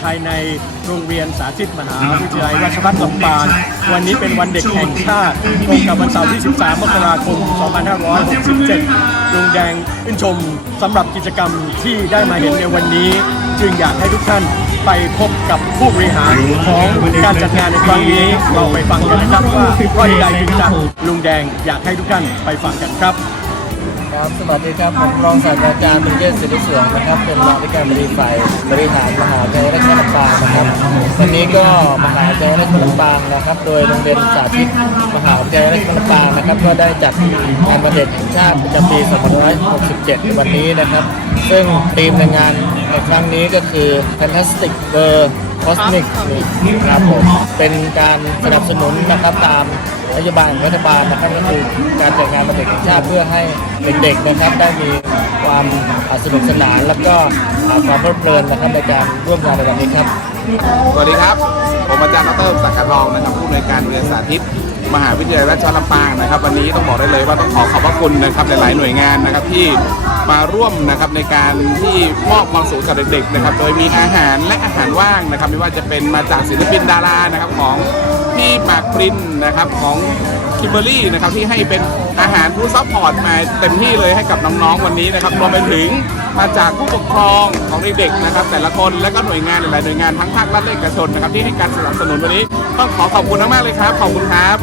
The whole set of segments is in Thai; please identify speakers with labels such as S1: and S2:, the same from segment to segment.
S1: ไทยในโรงเรียนสาธิตมหาวิทยาลัยราชภัฏลำปางวันนี้เป็นวันเด็กแห่งชาติตรงกับวันเสาร์ที่ 13 มกราคม 2567ลุงแดงชื่นชมสำหรับกิจกรรมที่ได้มาเห็นในวันนี้ จึงอยากให้ทุกท่านไปพบกับผู้บริหารของการจัดงานในครั้งนี้เราไปฟังกันนะครับว่าเพราะใดจึงจัดลุงแดงอยากให้ทุกท่านไปฟังกันครับ
S2: ครับ สวัสดีครับผมรองศาสตราจารย์เป็นเยศศิริเสืองนะครับ เป็นรองอธิการบดีฝ่ายบริหารมหาวิทยาลัยราชภัฏลำปางนะครับวันนี้ก็มหาวิทยาลัยราชภัฏลำปางนะครับ โดยโรงเรียนสาธิตมหาวิทยาลัยราชภัฏลำปางนะครับ ก็ได้จัดงานวันเด็กแห่งชาติประจำปี 2567ในวันนี้นะครับ ซึ่งธีมในงานในครั้งนี้ก็คือ Fantastic World คอสมิกครับผมเป็นการสนับสนุนนะครับตามนโยบายของรัฐบาลนะครับก็คือการจัดงานประเด็กแห่งชาติเพื่อให้เด็กๆนะครับได้มีความสนุกสนานแล้วก็ความเพลิดเพลินนะครับในการร่วมงานในวันนี้ครับ
S3: สวัสดีครับ ผมอาจารย์ดรสักการรองนะครับผู้อำนวยการเรียนสาธิต มหาวิทยาลัยราชลำปางนะครับ วันนี้ต้องบอกได้เลยว่าต้องขอขอบพระคุณนะครับหลาย ๆ หน่วยงานนะครับที่มาร่วมนะครับในการที่มอบความสุขกับเด็ก ๆ นะครับ โดยมีอาหารและอาหารว่างนะครับ ไม่ว่าจะเป็นมาจากศิลปินดารานะครับของพี่ปากปรินนะครับของ คิมเบอรี่นะครับที่ให้เป็นอาหารผู้ซัพพอร์ตมาเต็มที่เลยให้กับน้องๆวันนี้นะครับรวมไปถึงมาจากผู้ปกครองของเด็กๆนะครับ แต่ละคนและก็หน่วยงานหลายๆหน่วยงานทั้งภาครัฐและเอกชนนะครับที่ให้การสนับสนุนวันนี้ ต้องขอขอบคุณมากๆเลยครับขอบคุณครับ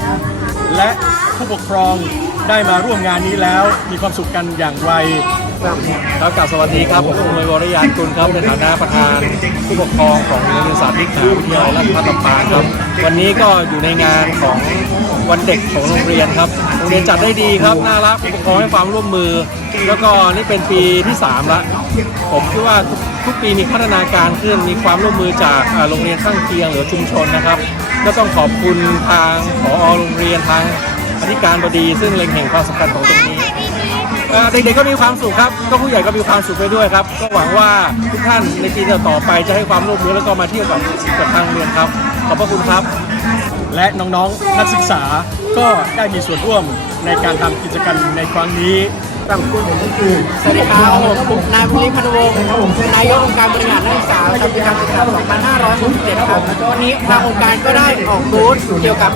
S1: และผู้ปกครองได้มาร่วมงานนี้แล้วมีความสุขกันอย่างไร
S2: ครับกลับสวัสดีครับผมอมวรยานกุลครับในฐานะประธานผู้ปกครองของโรงเรียนสาธิตมหาวิทยาลัยราชภัฏลำปางครับ วันนี้ก็อยู่ในงานของวันเด็กของโรงเรียนครับโรงเรียนจัดได้ดีครับน่ารักผู้ปกครองให้ความร่วมมือ แล้วก็นี่เป็นปีที่3ละผมคิดว่าทุกปีมีพัฒนาการขึ้นมีความร่วมมือจากโรงเรียนข้างเคียงหรือชุมชนนะครับ ก็ต้องขอบคุณทางผอโรงเรียนทางอธิการบดีซึ่งเล็งเห็นความสำคัญของตรงนี้ เอ่อเด็กๆก็มีความสุขครับ ก็ผู้ใหญ่ก็มีความสุขไปด้วยครับ ก็หวังว่าทุกท่านในปีต่อๆไปจะให้ความร่วมมือแล้วก็มาเที่ยวกับกับทางเรียนครับ ขอบพระคุณครับ
S1: และน้องๆนักศึกษาก็ได้มีส่วนร่วมในการทำกิจกรรมในครั้งนี้
S4: สวัสดีครับผมนายภูริพันธ์วงศ์นายกองค์การบริหารนักศึกษาประจำปีการศึกษา2567ครับวันนี้ทางองค์การก็ได้ออกบูธเกี่ยวกับ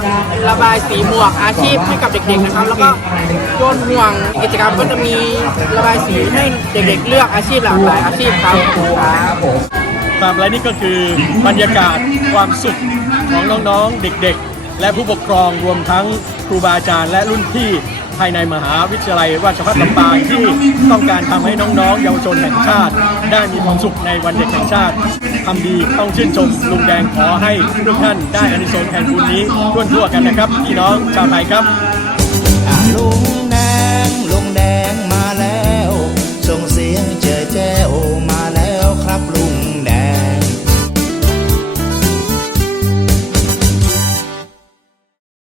S4: ระบายสีหมวกอาชีพให้กับเด็กๆนะครับ แล้วก็โยนห่วงกิจกรรมก็จะมีระบายสีให้เด็กๆ เลือกอาชีพหลากหลายอาชีพครับครับ
S1: ครับและนี่ก็คือบรรยากาศความสุขของน้องๆเด็กๆ และผู้ปกครองรวมทั้งครูบาอาจารย์และรุ่นพี่ภายในมหาวิทยาลัยราชภัฏลำปางที่ต้องการทำให้น้องๆ เยาวชนแห่งชาติ ได้มีความสุขในวันเด็กแห่งชาติทำดีต้องชื่นชมลุงแดงขอให้ทุกท่านได้อานิสงส์แห่งบุญนี้ทั่วๆกันนะครับพี่น้องชาวไทยครับ
S4: ลุง